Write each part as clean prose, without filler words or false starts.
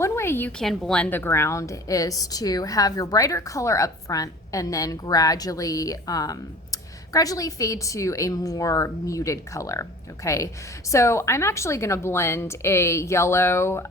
One way you can blend the ground is to have your brighter color up front and then gradually fade to a more muted color. Okay, so I'm actually going to blend a yellow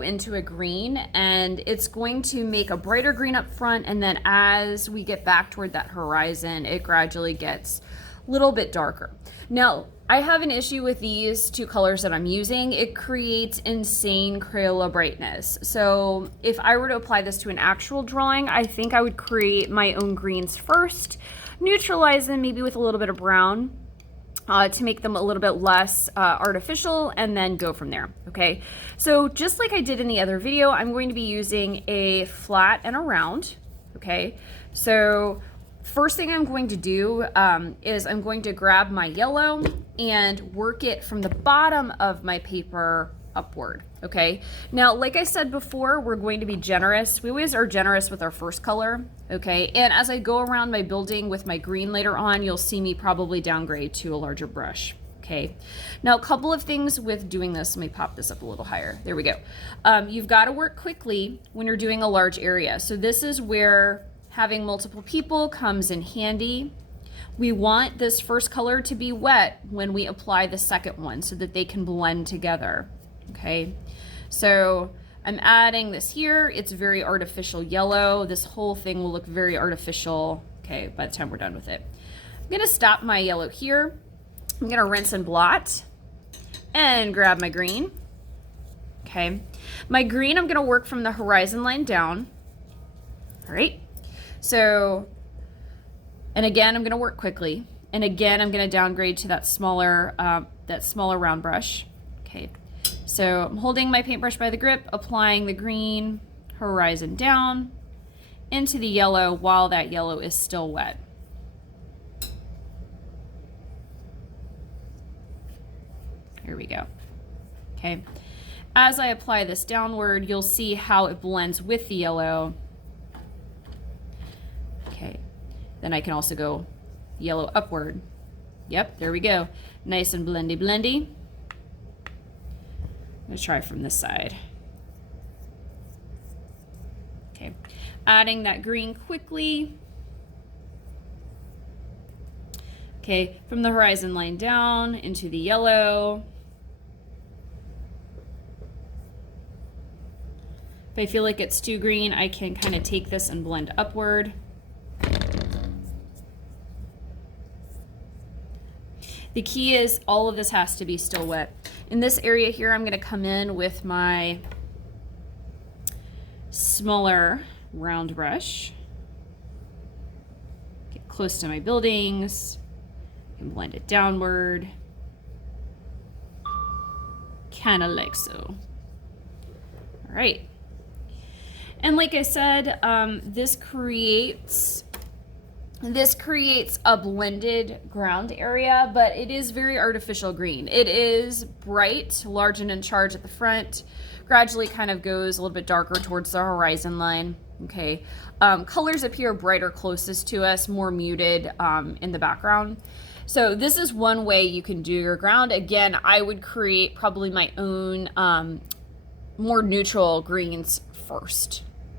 into a green, and it's going to make a brighter green up front, and then as we get back toward that horizon, it gradually gets a little bit darker. Now, I have an issue with these two colors that I'm using. It creates insane Crayola brightness. So if I were to apply this to an actual drawing, I think I would create my own greens first, neutralize them maybe with a little bit of brown to make them a little bit less artificial, and then go from there. Okay, so just like I did in the other video, I'm going to be using a flat and a round. Okay, so first thing I'm going to do is I'm going to grab my yellow and work it from the bottom of my paper upward. Okay, now like I said before, we're going to be generous. We always are generous with our first color. Okay, and as I go around my building with my green later on, you'll see me probably downgrade to a larger brush. Okay, now a couple of things with doing this. Let me pop this up a little higher. There we go. You've got to work quickly when you're doing a large area. So this is where having multiple people comes in handy. We want this first color to be wet when we apply the second one so that they can blend together. Okay, so I'm adding this here. It's very artificial yellow. This whole thing will look very artificial, okay, by the time we're done with it. I'm gonna stop my yellow here. I'm gonna rinse and blot and grab my green. Okay, my green, I'm gonna work from the horizon line down. All right, so, and again, I'm gonna work quickly. And again, I'm gonna downgrade to that smaller round brush. Okay, so I'm holding my paintbrush by the grip, applying the green, horizon down, into the yellow while that yellow is still wet. Here we go. Okay, as I apply this downward, you'll see how it blends with the yellow. Okay, then I can also go yellow upward. Yep, there we go. Nice and blendy, blendy. I'm gonna try from this side. Okay, adding that green quickly. Okay, from the horizon line down into the yellow. If I feel like it's too green, I can kind of take this and blend upward. The key is all of this has to be still wet. In this area here, I'm gonna come in with my smaller round brush. Get close to my buildings, and blend it downward. Kinda like so. All right. And like I said, this creates a blended ground area, but it is very artificial green. It is bright, large and in charge at the front, gradually kind of goes a little bit darker towards the horizon line. Okay, colors appear brighter closest to us, more muted in the background. So this is one way you can do your ground. Again, I would create probably my own more neutral greens first.